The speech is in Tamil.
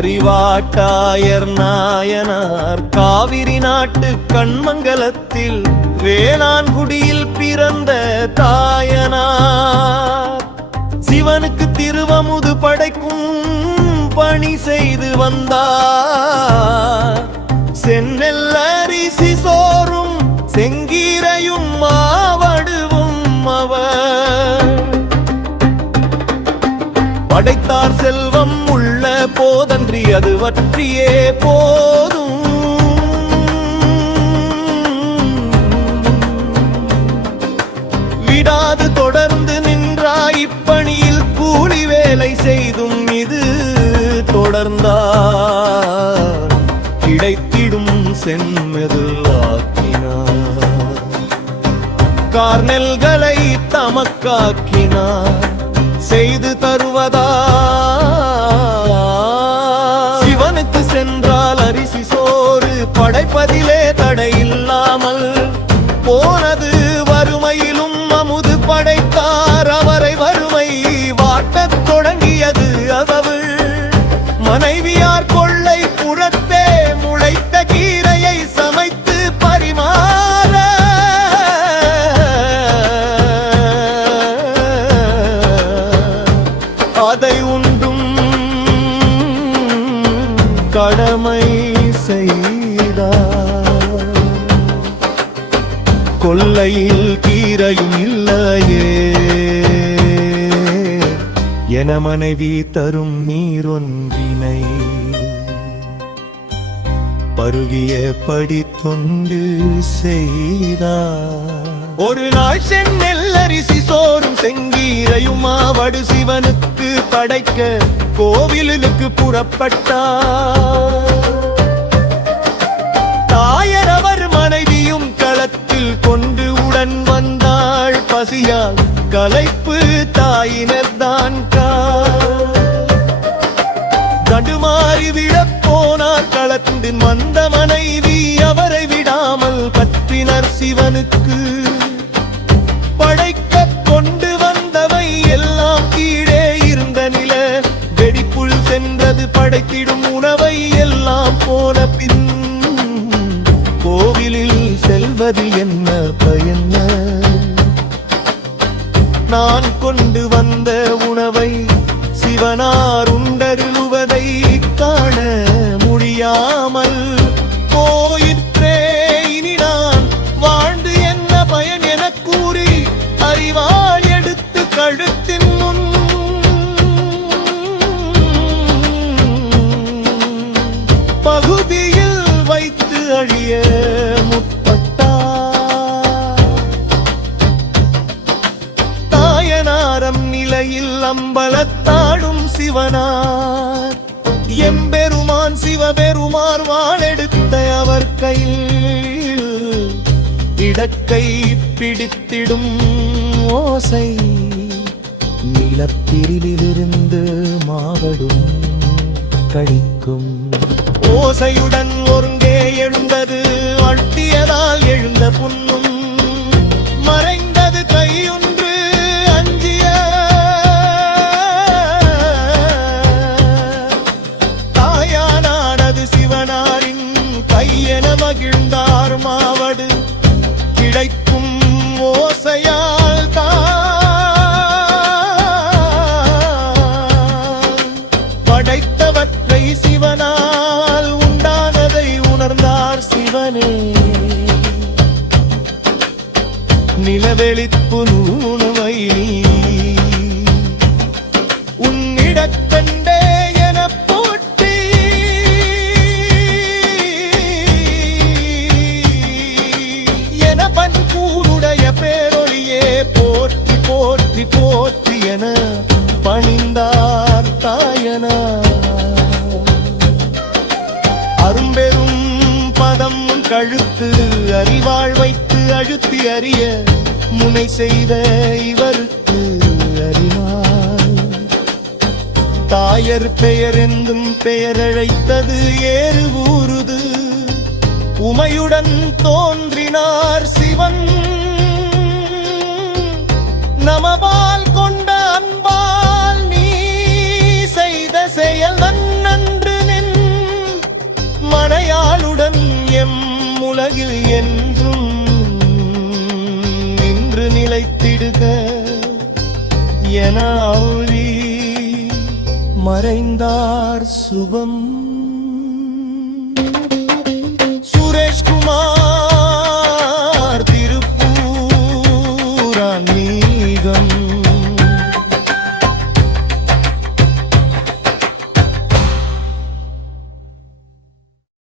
அறிவாட்டாயர் நாயனார் காவிரி நாட்டு கண்மங்கலத்தில் வேளாண்குடியில் பிறந்த தாயனார் சிவனுக்கு திருவமுது படைக்கும் பணி செய்து வந்தார். செந்நெல் அரிசி சோறும் செங்கீரையும் மாவடுவும் அவர் படைத்தார். செல்வம் உள்ள போதன்றி அது வற்றியே போதும். விடாது தொடர்ந்து நின்றாய் இப்பணியில் கூலி வேலை செய்தும் இது தொடர்ந்தார். கிடைத்திடும் செம்மெதிலாக்கினார். கார்நெல்களை தமக்காக்கினார் செய்து தருவதா. சிவனுக்கு சென்றால் அரிசி சோறு படைப்பதிலே தடையில்லாமல் போனது. வறுமையிலும் அமுது படைத்தார். அவரை வறுமை வாட்டத் தொடங்கியது அதவு. மனைவியார் கொள்ளை புறத்தே முளைத்த கீரையை சமைத்து பரிமாற அதை உண்டும் கடமை செய்தார். கொல்லையில் கீரையும் இல்லையே என மனைவி தரும் நீரொன்றினை பருகிய படி தொண்டு செய்தார். ஒரு நாள் செந்நெல் அரிசி சோறும் செங்கீரையும் மாவடு சிவனுக்கு படைக்க கோவிலுக்கு புறப்பட்டார். தாயர் அவர் மனைவியும் களத்தில் கொண்டு உடன் வந்தாள். பசியால் களைப்பு தாயினர்தான் தடுமாறி விழப் போனார். களத்தின் வந்த மனைவி அவரை விடாமல் பற்றினர். சிவனுக்கு படைக்க கொண்டு வந்தவை எல்லாம் கீழே இருந்த நில வெடிப்புள் சென்றது. படைத்திடும் உணவை எல்லாம் போன பின் கோவிலில் செல்வது என்ன பயன்? நான் கொண்டு வந்த உணவை சிவனார் உண்டருளுவதை காண முடியாமல் போயிற்றே. இனி நான் வாழ்ந்து என்ன பயன் எனக் கூறி அறிவாள் எடுத்து கழுத்தின் முன் பகுதியில் வைத்து அழிய நிலையில் அம்பலத்தாடும் சிவனார். எம்பெருமான் சிவபெருமார் வாளெடுத்த அவர் கையில் இடக்கை பிடித்திடும் ஓசை நிலப்பிரிலிருந்து மாவடும் கழிக்கும் ஓசையுடன் ஒருங்கே எழுந்தது. அட்டியதால் எழுந்த புண்ணும் மறைந்தது கையுண்டு. மகிழ்ந்தார் மாவடு கிடைக்கும் ஓசையால் படைத்தவற்றை சிவனால் உண்டானதை உணர்ந்தார் சிவனே. நிலவெளிப்பு நூனவை உன்னிடக்கண்டே பேரொழியே போற்றி போற்றி போற்றி என பணிந்தார் தாயனார். அரும்பெரும் பதம் கழுத்து அறிவாள் வைத்து அழுத்தி அறிய முனை செய்த இவருக்கு அறிவாள். தாயர் பெயர் என்றும் பெயரழைத்தது ஏறு ஊறுது. உமையுடன் தோன்றினார் சிவன். நமவால் கொண்ட அன்பால் நீ செய்த செயல் நன்று உலகில் என்றும் நின்று நிலைத்திடுக என அருளி மறைந்தார் சுபம்.